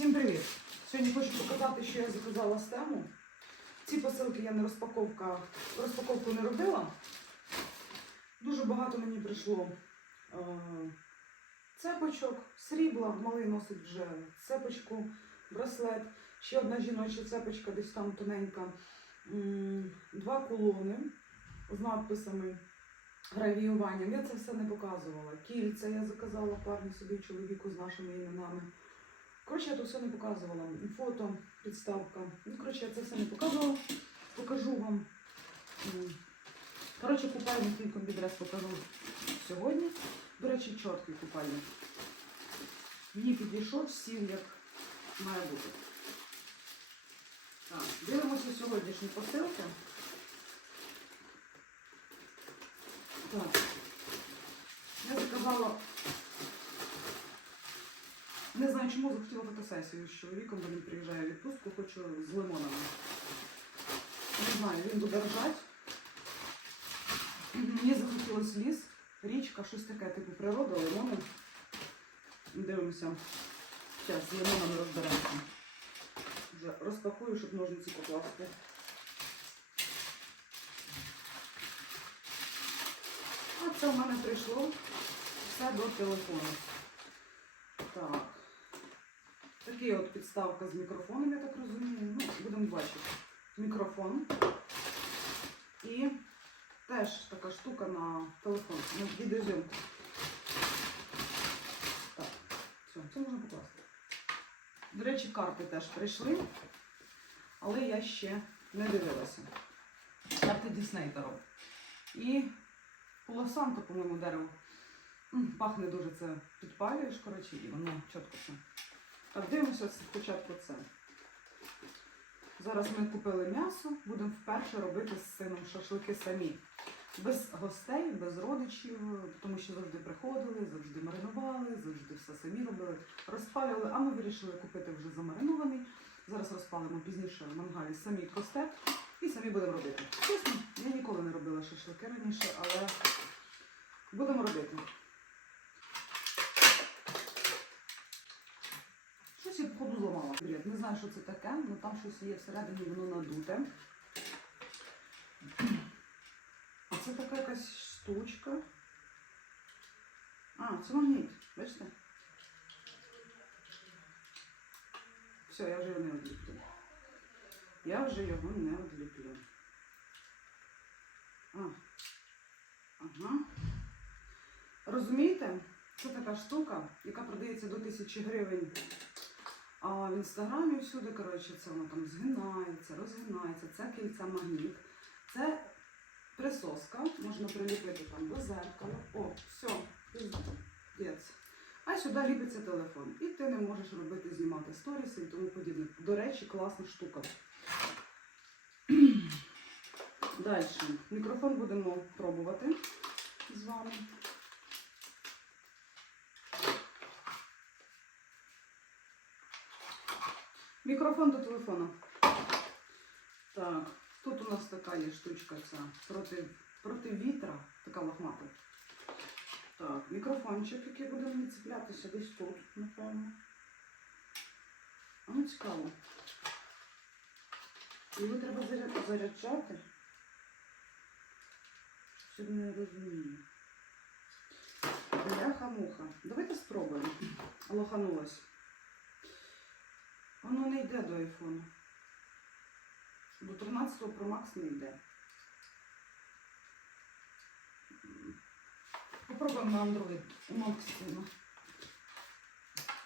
Всім привіт! Сьогодні хочу показати, що я заказала з тему. Ці посилки я не розпаковка, розпаковку не робила. Дуже багато мені прийшло е, цепочок, срібла, малий носить вже цепочку, браслет, ще одна жіноча цепочка, десь там тоненька, два кулони з надписами гравіюванням. Я це все не показувала. Кільця я заказала парні собі чоловіку з нашими іменами. Коротше, я тут все не показувала. Фото, підставка. Ну, коротше, я це все не показувала. Покажу вам. Коротше, купальник і комбідрес покажу сьогодні. До речі, чіткий купальник. Мені підійшов, сів як має бути. Так, дивимося сьогоднішні посилки. Так. Я заказала не знаю, чому захотіла фотосесію з чоловіком, бо він приїжджає в відпустку, хочу з лимонами. Не знаю, він буде ржати. Мені захотілося ліс, річка, щось таке, типу природа, лимони. Дивимося. Зараз з лимонами розберемося. Вже розпакую, щоб ножниці покласти. А це в мене прийшло все до телефону. Так. Такий от підставка з мікрофоном, я так розумію. Ну, будемо бачити. Мікрофон. І теж така штука на телефон, на відеозйомку. Так, все, це можна покласти. До речі, карти теж прийшли, але я ще не дивилася. Карти Діснейтеру. І полосанка, по-моєму, дерево. Пахне дуже це підпалюєш, коротше, і воно чітко все. Так, дивимося спочатку це. Зараз ми купили м'ясо, будемо вперше робити з сином шашлики самі. Без гостей, без родичів, тому що завжди приходили, завжди маринували, завжди все самі робили. Розпалювали, а ми вирішили купити вже замаринований. Зараз розпалимо пізніше в мангалі самі костек і самі будемо робити. Чесно, я ніколи не робила шашлики раніше, але будемо робити. Щось я походу зламала. Бред. Не знаю, що це таке, але там щось є всередині, воно надуте. А це така якась штучка. А, це магніт, бачите? Все, я вже його не одліплю. Я вже його не одліплю. А. Ага. Розумієте? Це така штука, яка продається до 1000 гривень. А в інстаграмі всюди, коротше, це воно там згинається, розгинається. Це кільця магніт. Це присоска, можна приліпити там до зеркала. О, все, піздець. А сюди ліпиться телефон. І ти не можеш робити, знімати сторіси і тому подібне. До речі, класна штука. Далі. Мікрофон будемо пробувати з вами. Мікрофон до телефона. Так, тут у нас така є штучка ця проти, проти вітра, така лохмата. Так, мікрофончик, який буде мені цеплятися десь тут, напевно. А ну цікаво. Його треба заря- заряджати. Я не розумію. Бляха-муха. Давайте спробуємо. Лоханулась. Воно не йде до айфону. До 13 Pro Max не йде. Попробуємо на Android. У Максима.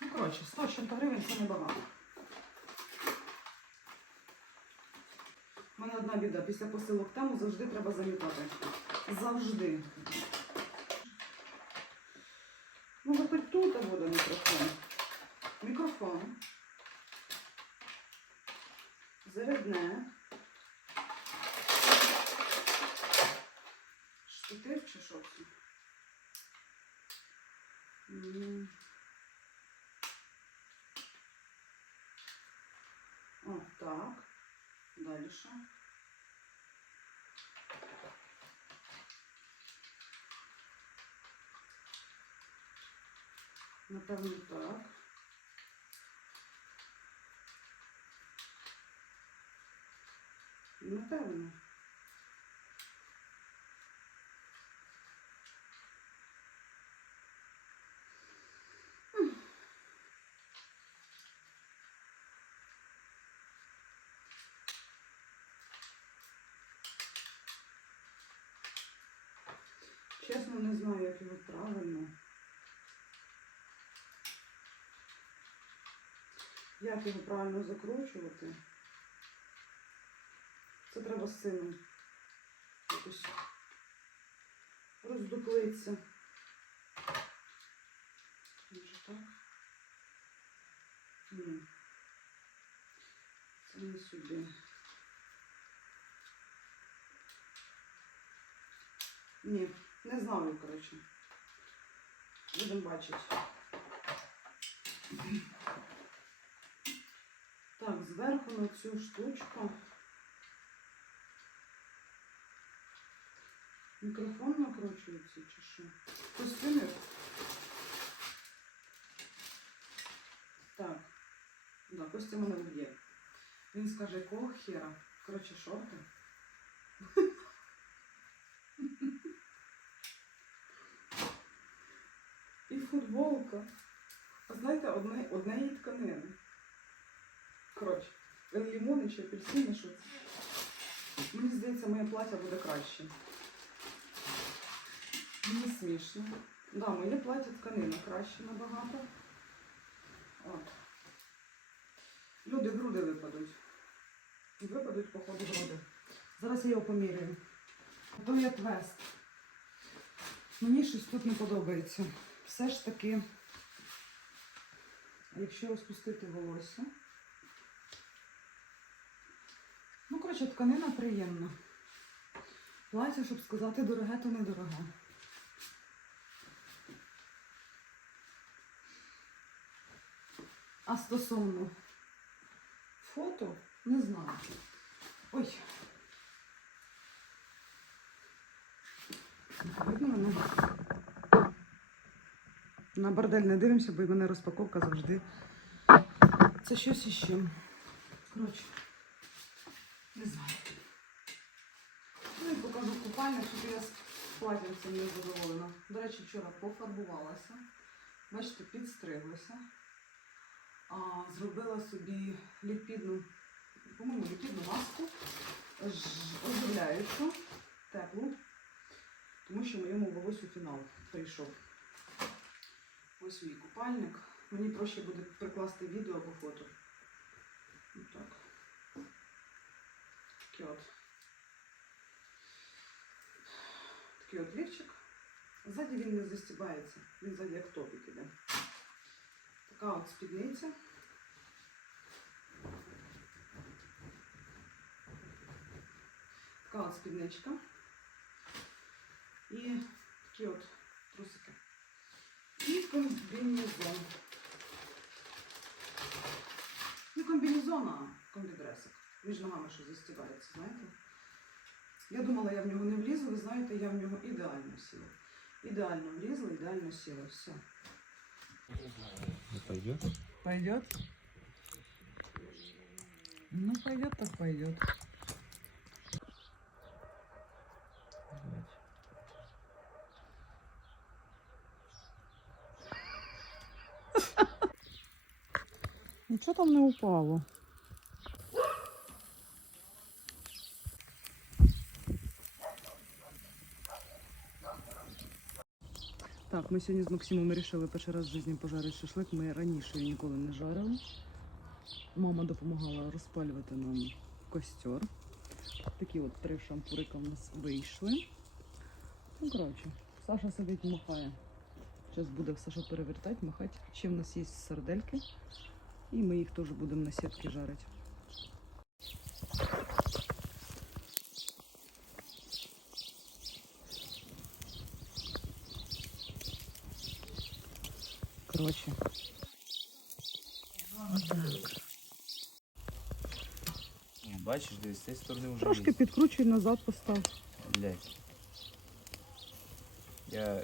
Ну, коротше, 100 чим гривень це небагато. У мене одна біда. Після посилок тему завжди треба замітати. Завжди. Ну, хоч тут буде мікрофон. Мікрофон. Зарядне. Штатив чи що це? О, так. Далі що? Напевно, так. Напевно. Чесно, не знаю, як його правильно. Як його правильно закручувати? Це треба сином якось роздуплитися. Може так? Ні. Це не сюди. Ні, не знаю, коротше. Будемо бачити. Так, зверху на цю штучку. Мікрофон накручується чи що? Костюмів? Так. Да, Костя мене вб'є. Він скаже, якого хера? Коротше, шорти. І футболка. А знаєте, одне, однієї тканини. Коротше, лимони чи апельсини, що це? Мені здається, моє плаття буде краще. Мені смішно. Да, моє плаття тканина краще набагато. От. Люди груди випадуть. Випадуть, походу, груди. Зараз я його поміряю. То є твест. Мені щось тут не подобається. Все ж таки, якщо розпустити волосся. Ну, коротше, тканина приємна. Плаття, щоб сказати, дороге, то недороге. Стосовно фото, не знаю. Ой. Видно мене? На бордель не дивимося, бо в мене розпаковка завжди. Це щось іще. Коротше, не знаю. Ну і покажу купальник, щоб я з платьем не задоволена. До речі, вчора пофарбувалася. Бачите, підстриглася. Зробила собі ліпідну, по-моєму, ліпідну маску, оживляючу, теплу, тому що моєму волосю фінал прийшов. Ось мій купальник. Мені проще буде прикласти відео або фото. Отак. Такий от. Такий от лівчик. Ззаді він не застібається. Він ззаді як топік іде. Така от спідниця. Така от спідничка. І такі от трусики. І комбінезон. Ну, комбінезон, а комбідресик. Між ногами що застібається, знаєте? Я думала, я в нього не влізу, ви знаєте, я в нього ідеально сіла. Ідеально влізла, ідеально сіла. Все. Пойдет? Пойдет? Ну, пойдет, так пойдет. Нічого там не упало. Ми сьогодні з Максимом вирішили перший раз в житті пожарити шашлик. Ми раніше його ніколи не жарили. Мама допомагала розпалювати нам костер. Такі от три шампурика в нас вийшли. Ну, коротше, Саша сидить, махає. Зараз буде Саша перевертати, махати. Ще в нас є сардельки. І ми їх теж будемо на сітки жарити. Коротше. Ну, Бачиш, десь з цієї сторони вже Трошки є. підкручуй назад постав. Блядь. Я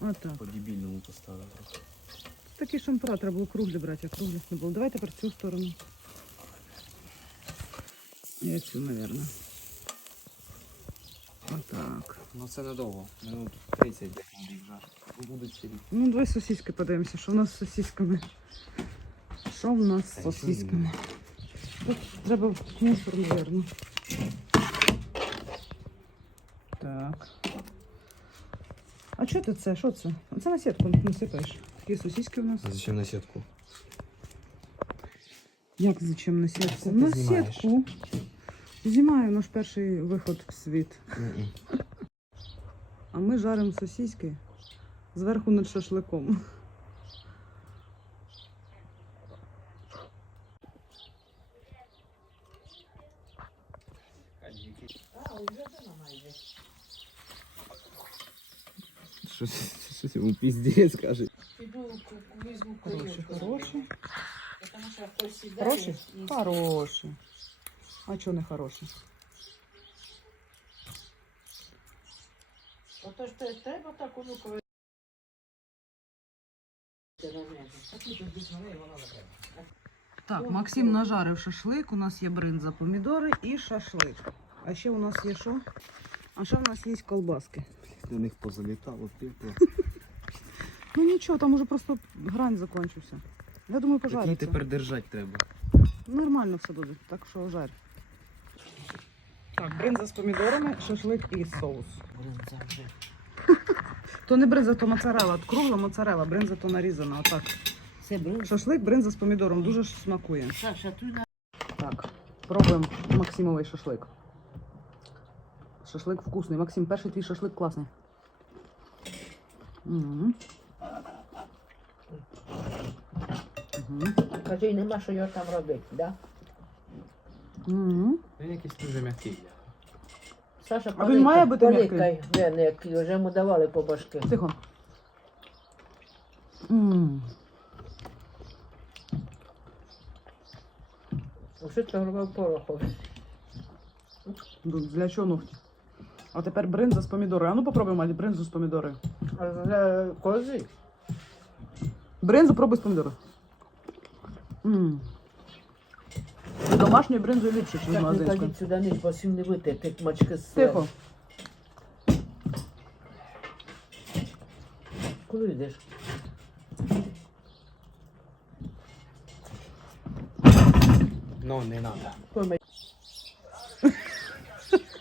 Отак. по дебільному поставив. Такі шампура треба було круглі брати, а круглих не було. Давай тепер цю сторону. Я цю, мабуть. Отак. Ну це недовго. Минут 30 десь жарити. Будуть сирі. Ну, давай сосиски подивимося, що в нас з сосисками. Що в нас з сосисками? Тут треба мусор, мабуть. Так. А що ти це? Що це? Це на сітку насипаєш. Такі сосиски у нас. Зачем на сітку? Як зачем на Це сітку? ти На знімаєш. сітку. Знімаю наш перший виход в світ. А ми жаримо сосиски зверху над шашликом. Щось, йому піздець каже. Піду візьму Хороші, хороші. Хороші? А чого не хороші? Отож треба так онукове. Так, Максим нажарив шашлик. У нас є бринза, помідори і шашлик. А ще у нас є що? А ще в нас є колбаски. На них позалітало пекло. Ну нічого, там уже просто грань закінчився. Я думаю, пожариться. тепер держать треба. Нормально все буде, так що жарь. Так, бринза з помідорами, шашлик і соус. Бринза вже. То не бринза, то моцарела. Кругла моцарела, бринза то нарізана. Отак. Це бринза. Шашлик, бринза з помідором дуже ж смакує. Саша, тут на Так, пробуємо Максимовий шашлик. Шашлик вкусний. Максим, перший твій шашлик класний. Мгм. кажи, нема що його там робити, да? Він якийсь дуже м'який. Саша, А він має бути поликай. Не, не, вже йому давали по башки. Тихо. Ушитка голова пороху. Ну, Для чого ногті? А тепер бринза з помідори. А ну попробуємо Алі, бринзу з помідори. А для кози? Бринзу пробуй з помідори. М. З Домашньою бринзою ліпше, ніж Так, не магазинською. кладіть сюди ніч, бо всім не вийти, як мачки з Тихо. Коли йдеш? Ну, не треба. Пойми.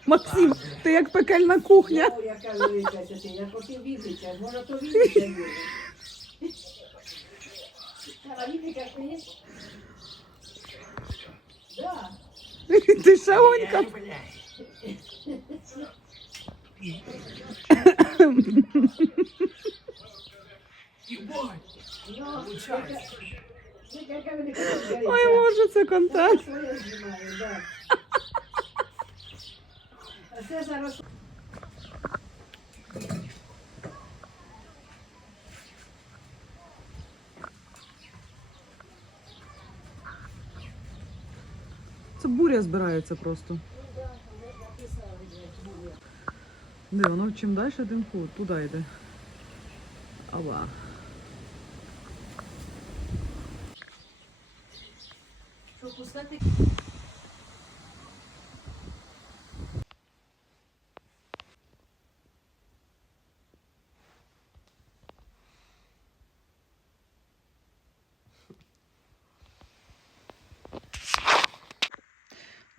Максим, ти як пекельна кухня. О, яка велика ти, як оти візиця, може то візиця буде. А візиця ж є? Да. Ти шаонька. Ну, яка- яка велика візиця. Ой, може, це. А це буря збирається просто. Де, воно чим далі, тим туди йде. Ава. Що пускати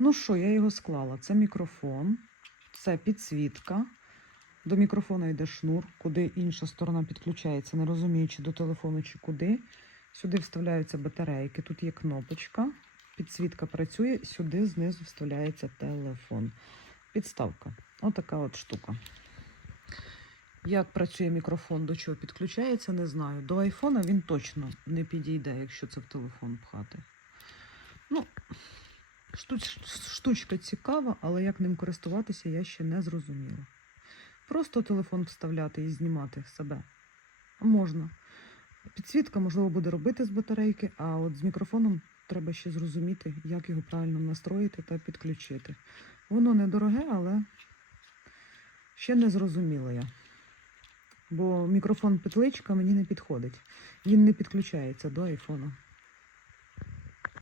Ну що, я його склала. Це мікрофон, це підсвітка. До мікрофона йде шнур, куди інша сторона підключається, не розумію, чи до телефону, чи куди. Сюди вставляються батарейки, тут є кнопочка, підсвітка працює, сюди знизу вставляється телефон. Підставка. Отака от штука. Як працює мікрофон, до чого підключається, не знаю. До айфона він точно не підійде, якщо це в телефон пхати. Ну, Штуч, штучка цікава, але як ним користуватися, я ще не зрозуміла. Просто телефон вставляти і знімати себе можна. Підсвітка, можливо, буде робити з батарейки, а от з мікрофоном треба ще зрозуміти, як його правильно настроїти та підключити. Воно недороге, але ще не зрозуміла я. Бо мікрофон петличка мені не підходить. Він не підключається до айфона.